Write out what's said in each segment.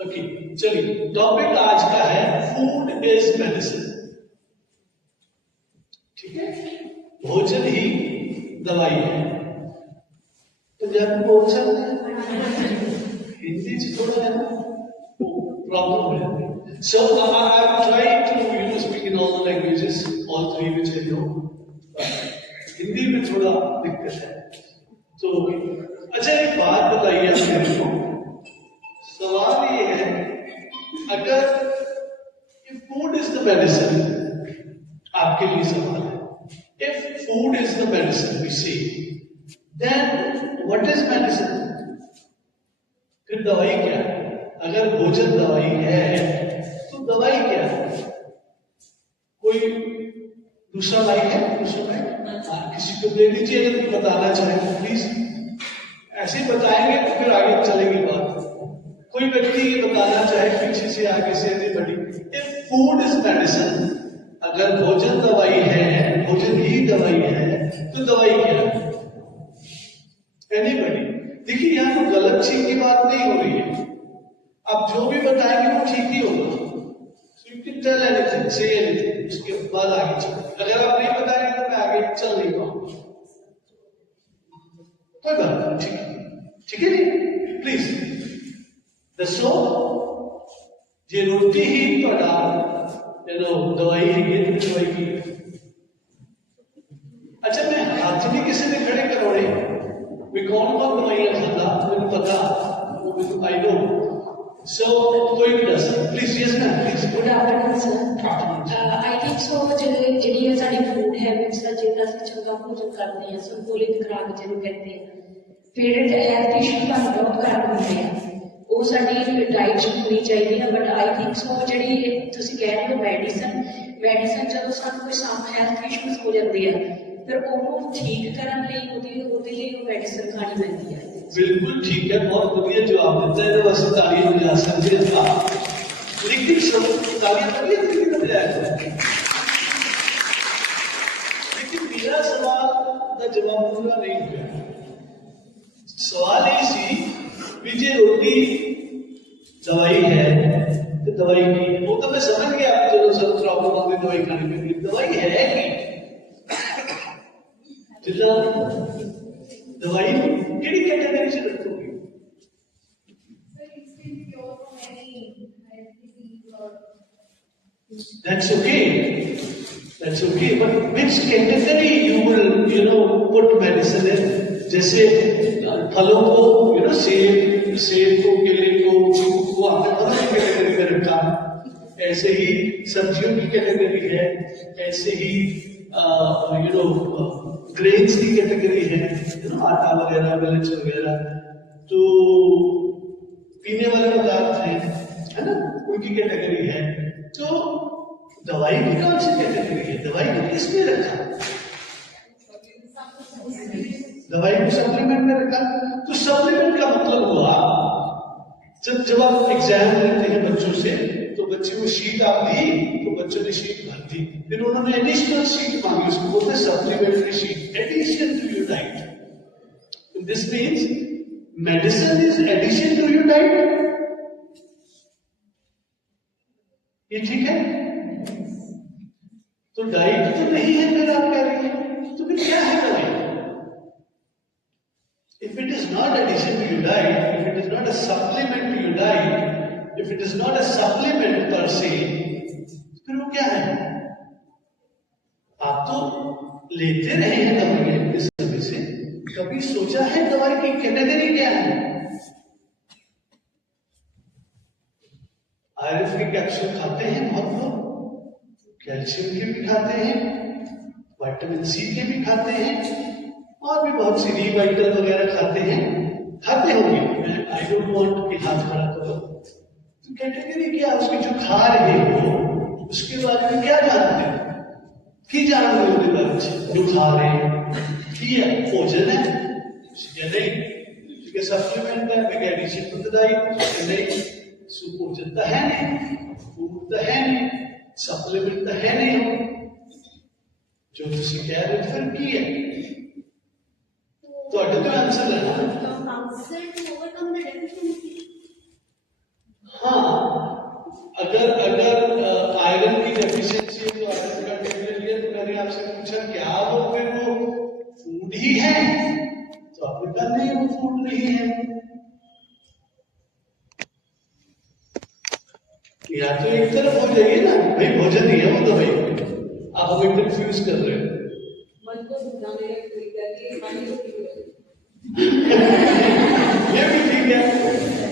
Okay चलिए, topic आज का है फूड इज मेडिसिन। ठीक है, भोजन ही दवाई है। तो जब बोल सकते हैं हिंदी से थोड़ा है ना प्रॉब्लम है। So I try to speak in all the languages, all three which I know. Hindi में थोड़ा दिक्कत है। तो अच्छा एक बात बताइए आप मेरे को, सवाल ये है, अगर फूड इज द मेडिसिन, आपके लिए सवाल है, if food is the medicine we say, then what is medicine? फिर दवाई क्या है? अगर भोजन दवाई है तो दवाई क्या है? कोई दूसरा भाई है? दूसरा भाई किसी को दे दीजिए अगर बताना चाहे तो प्लीज। ऐसे ही बताएंगे तो फिर आगे चलेगी बात। कोई व्यक्ति ये बताना चाहे पीछे से आगे से anybody, if food is medicine, अगर भोजन दवाई है, भोजन ही दवाई है, तो दवाई क्या है? एनीबॉडी? देखिए यहाँ तो गलत चीज की बात नहीं हो रही है, आप जो भी बताएंगे वो ठीक ही होगा। So you can tell anything, say anything, उसके बाद आगे चलें। अगर आप नहीं बताएंगे तो मैं आगे चल नहीं पाऊंगा। कोई बात नहीं, ठीक है, ठीक है जी, प्लीज दसो जे रोटी ही थोड़ा दवाई है, ये दवाई की। अच्छा मैं हाथ नहीं किसी ने खड़े करवाए, मैं कौन कौन दवाइयां खाता मुझे पता, वो आई नो। So, कोई भी दस please, yes ma'am please. Good afternoon sir. I think so ਜਿਹੜੀ ਸਾਡੀ ਫੂਡ ਹੈਬਿਟਸ ਦਾ ਜਿਹੜਾ ਅਸੀਂ ਚੰਗਾ ਭੋਜਨ ਕਰਦੇ ਹਾਂ, ਸੰਤੁਲਿਤ ਖੁਰਾਕ ਜਿਹਨੂੰ ਕਹਿੰਦੇ ਆ, ਫਿਰ ਹੈਲਥ ਇਸ਼ੂ ਤੁਹਾਨੂੰ ਬਹੁਤ ਘੱਟ ਹੁੰਦੇ ਆ, ਉਹ ਸਾਡੀ ਡਾਈਟ 'ਚ ਹੋਣੀ ਚਾਹੀਦੀ ਹੈ। ਬਟ ਆਈ ਥਿੰਕ ਸੋ ਜਿਹੜੀ ਤੁਸੀਂ ਕਹਿ ਰਹੇ ਹੋ ਮੈਡੀਸਨ ਜਦੋਂ ਸਾਨੂੰ ਕੋਈ ਹੈਲਥ ਇਸ਼ੂਜ਼ ਹੋ ਜਾਂਦੇ ਆ, ਫਿਰ ਉਹਨੂੰ ਠੀਕ ਕਰਨ ਲਈ ਉਹਦੇ ਲਈ ਉਹ ਮੈਡੀਸਨ ਖਾਣੀ ਪੈਂਦੀ ਹੈ। बिल्कुल ठीक है, बहुत बढ़िया जवाब देता है, वैसे तालियां बजा सकते हैं आप, लेकिन सब तालियां बढ़िया तरीके से बजाया। लेकिन मेरा सवाल का जवाब पूरा नहीं हुआ। सवाल ये सी भी जे रोटी दवाई है तो दवाई की, वो तो मैं समझ गया चलो सब प्रॉब्लम आ गई दवाई खाने के लिए, दवाई है कि दवाई केड़ी कैटेगरी से रखोगे? That's okay. That's okay. But which category you will, put medicine in? जैसे फलों को, सेब को, केले को आपने फलों की कैटेगरी में रखा, ऐसे ही सब्जियों की कैटेगरी है, ऐसे ही ग्रेन्स की कैटेगरी है, आटा वगैरह, मिलेट्स वगैरह, तो पीने वाले पदार्थ हैं, है ना, उनकी कैटेगरी है। तो दवाई की कौन सी कैटेगरी है? दवाई को किस में रखा? दवाई को सप्लीमेंट में रखा। तो सप्लीमेंट का मतलब हुआ जब आप एग्जाम लेते हैं बच्चों से, तो बच्चे को शीट आप दी तो बच्चों ने शीट भर दी, फिर उन्होंने एडिशनल शीट मांगी, उसको बोलते हैं supplementary sheet, addition to your diet. This means medicine is addition to your diet. ये ठीक है? तो डाइट तो नहीं है, फिर आप कह रही हैं, तो फिर क्या है diet? If it is not addition to your diet, if it is not a supplement to your diet, if it is not a supplement per se, फिर वो क्या है? आप तो लेते रहे हैं दवाई इस समय से, कभी सोचा है दवाई की कैटेगरी क्या है? आयरन के कैप्सूल खाते हैं बहुत लोग, कैल्शियम के भी खाते हैं, विटामिन सी के भी खाते हैं, और भी बहुत सी डी वाइटल वगैरह खाते हैं, खाते होंगे। आई डोंट वांट कि हाथ खड़ा करो। तो कैटेगरी क्या, उसकी जो खा रहे हो उसके बारे में क्या जानते हैं? की जानते हो बारे में जो खा रहे हैं की है भोजन है नहीं, सप्लीमेंट है, एडिशन टू द डाइट नहीं, भोजन तो है नहीं, फूड तो है नहीं, सप्लीमेंट तो है नहीं, जो तुम कह रहे हो फिर की है? तो आंसर है हाँ, में वो फूड नहीं है। या तो एक तरफ हो जाइए ना, भाई भोजन ही है वो दवाई, आप हमें कंफ्यूज कर रहे हो। ये भी ठीक है।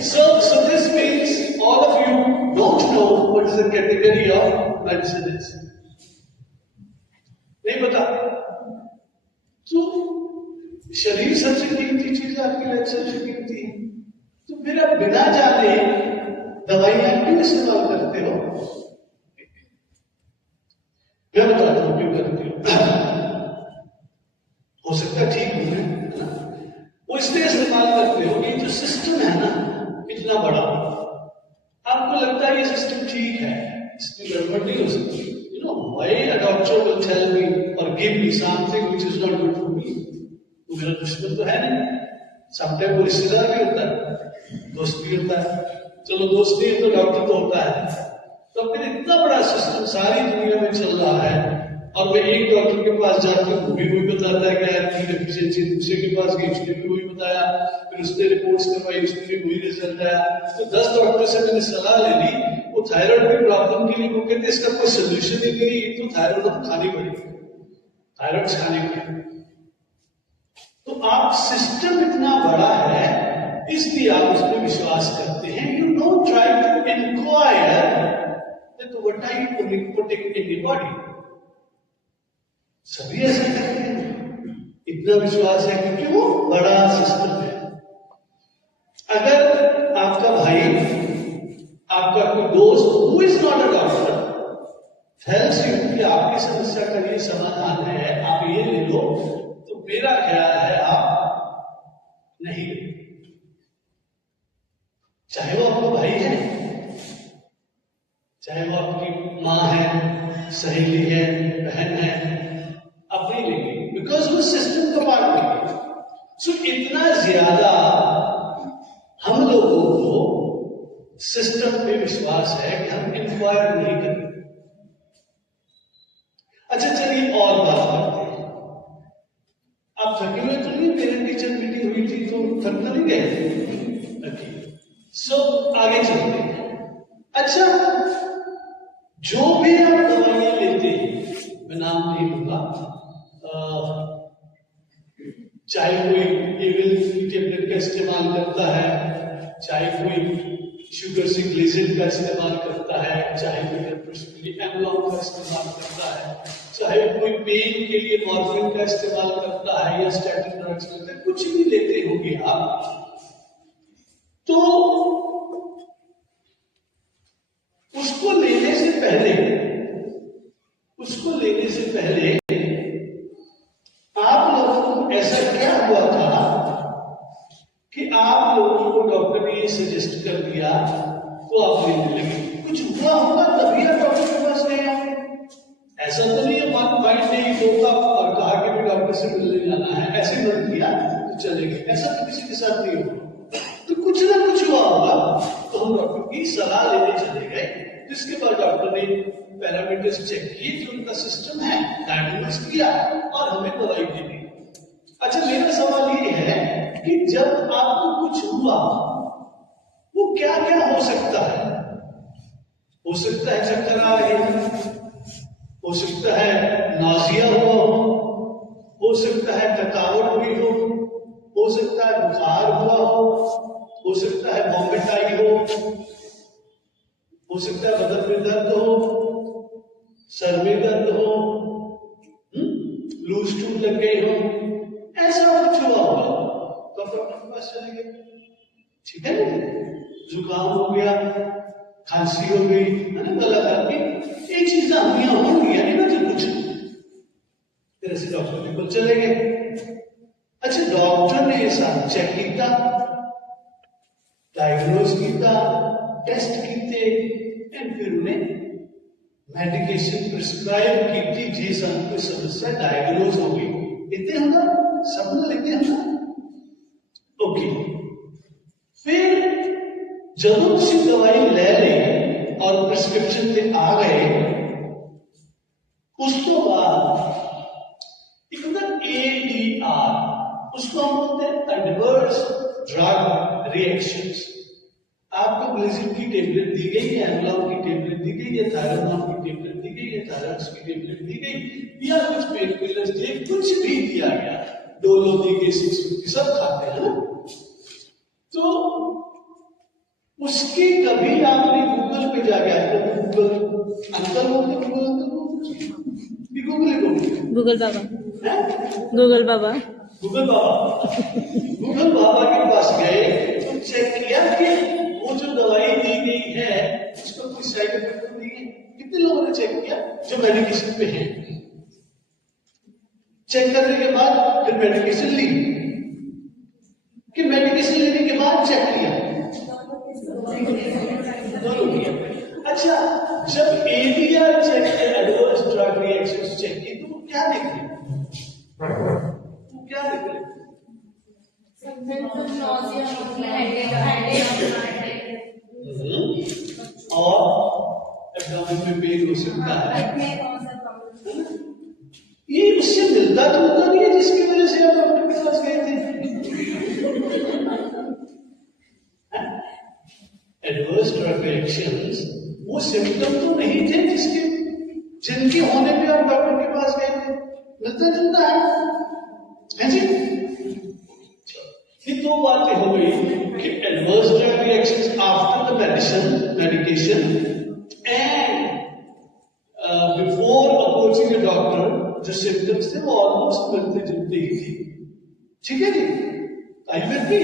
So this means all of you don't know what is the category of medicine is. नहीं पता। तो शरीर सबसे कीमती चीज आपकी लाइफ सबसे कीमती है, तो फिर आप बिना जाने दवाइयां क्यों इस्तेमाल करते हो? मैं बताता हूं क्यों करते हो सकता है ठीक हो ना, वो इसलिए इस्तेमाल करते हो कि जो सिस्टम है ना इतना बड़ा, आपको लगता है ये सिस्टम ठीक है, इसमें गड़बड़ नहीं हो सकती। You know why a doctor will tell me और give me something which is not good for me? वो मेरा दुश्मन तो है नहीं, समटाइम वो रिश्तेदार भी होता है, दोस्त भी होता है, चलो दोस्त नहीं तो डॉक्टर तो होता है। तो फिर इतना बड़ा सिस्टम सारी दुनिया में चल रहा है, और मैं एक डॉक्टर के पास जाता हूँ, वो भी वही बताता है कि यार की डेफिशिएंसी, दूसरे के पास गई उसने भी वही बताया, फिर उसने रिपोर्ट्स करवाई उसमें भी वही रिजल्ट आया। तो 10 डॉक्टर से मैंने सलाह ले ली, वो थायराइड की प्रॉब्लम के लिए वो कहते इसका कोई सोल्यूशन ही नहीं, तो थायराइड तो खानी पड़ेगी, थायराइड खानी पड़ेगी। तो आप सिस्टम इतना बड़ा है इसलिए आप उस पर विश्वास करते हैं। You don't try to enquire that what are you putting in the body. सभी ऐसा करते हैं, इतना विश्वास है क्योंकि वो बड़ा सिस्टम है। अगर आपका भाई, आपका कोई दोस्त who is not a doctor tells you कि आपकी समस्या का ये समाधान है, आप ये ले लो, तो मेरा ख्याल है आप नहीं ले, चाहे वो आपका भाई है, चाहे वो आपकी माँ है, सहेली है, बहन है, आप नहीं लेंगे, बिकॉज वो सिस्टम का पार्ट नहीं है। सो इतना ज्यादा हम लोगों को सिस्टम पे विश्वास है कि हम इंक्वायर नहीं करते। अच्छा चलिए और बात करते हैं। आप थके हुए तो नहीं? पेरेंट टीचर मीटिंग हुई थी तो थक तो नहीं गए? सो आगे चलते हैं। अच्छा, जो भी आप दवाइयां लेते हैं, मैं नाम नहीं लूंगा, चाहे कोई एविल टेबलेट का इस्तेमाल करता है, चाहे कोई शुगर सिग्लिसिन का इस्तेमाल करता है, चाहे कोई एमलॉन का इस्तेमाल करता है, चाहे कोई पेन के लिए मॉर्फिन का इस्तेमाल करता है या स्टैटिन ड्रग्स करते हैं, कुछ भी लेते होंगे आप, तो उसको लेने से पहले आप लोगों को ऐसा क्या हुआ था कि आप लोगों को डॉक्टर ने ये सजेस्ट कर दिया तो आप लेने लगे? कुछ हुआ होगा तभी आप डॉक्टर के पास गए आप। ऐसा तो नहीं है माइंड नहीं सोचा और कहा कि भी डॉक्टर से मिलने जाना है, ऐसे बोल दिया तो चले गए, ऐसा तो किसी के साथ नहीं हुआ। तो कुछ ना कुछ हुआ होगा, तो हम डॉक्टर की सलाह लेने चले गए, जिसके बाद डॉक्टर ने पैरामीटर्स चेक किए कि उनका सिस्टम है, डायग्नोस किया और हमें दवाई दे दी। अच्छा, मेरा सवाल ये है कि जब आपको कुछ हुआ वो क्या क्या हो सकता है? हो सकता है चक्कर आ रहे हैं, हो सकता है नाजिया हुआ हो सकता है थकावट हुई हो सकता है बुखार हुआ हो सकता है वॉमिट आई हो सकता है बदन में दर्द हो, सर में दर्द हो, लूज टूथ लग गई हो, ऐसा कुछ हुआ होगा तो आप डॉक्टर के पास चले गए, ठीक है ना? जुकाम हो गया, खांसी हो गई, है ना, गला खराब, ये चीजें हमियां होंगी, यानी ना कि कुछ फिर ऐसे डॉक्टर के पास चले गए। अच्छा, डॉक्टर ने ये सारा चेक किया, डायग्नोज किया, टेस्ट किए, एंड फिर उन्हें मेडिकेशन प्रिस्क्राइब की थी जिस कोई समस्या डायग्नोज हो गई। लेते हैं ना, सब लोग लेते हैं ना, ओके। फिर जब उसी दवाई ले लें और प्रिस्क्रिप्शन पे आ गए, उसके बाद एक होता ADR, उसको हम बोलते हैं एडवर्स ड्रग रिएक्शंस। आपको ग्लिसरीन की टेबलेट दी गई है, एनालॉग की टेबलेट दी गई है, थायरोनॉल की टेबलेट दी गई है, थायरॉक्स की टेबलेट दी गई, या कुछ पेन किलर्स दिए, कुछ भी दिया गया, डोलो दी गई, 650 सब खाते हैं ना। तो उसकी कभी आपने गूगल पे जाके गूगल अंकल बोलते, गूगल अंकल बोलते, गूगल बाबा, गूगल बाबा, गूगल बाबा, गूगल बाबा के पास गए तो चेक किया कि वो जो दवाई दी गई है उसका कोई साइड इफेक्ट तो नहीं है। कितने लोगों ने चेक किया जो मेडिकेशन पे है? चेक करने के बाद फिर मेडिकेशन ली, कि मेडिकेशन लेने के बाद चेक किया, दोनों किया। अच्छा, जब एडीआर चेक किया, एडवर्स ड्रग रिएक्शंस चेक की, तो वो क्या निकले? वो क्या निकले? और एब्डोमेन में पेन हो सकता है। ये उससे मिलता जुलता नहीं है जिसकी वजह से आप डॉक्टर के पास गए थे। एडवर्स ड्रग रिएक्शंस वो सिम्टम तो नहीं थे जिनके होने पे आप डॉक्टर के पास गए थे। मिलता जुलता है जी। ये दो बातें हो गई कि adverse drug reactions after the medication and before approaching A doctor, जो सिम्टम्स थे वो ऑलमोस्ट मिलते जुलते ही थे। ठीक है जी, आई विल बी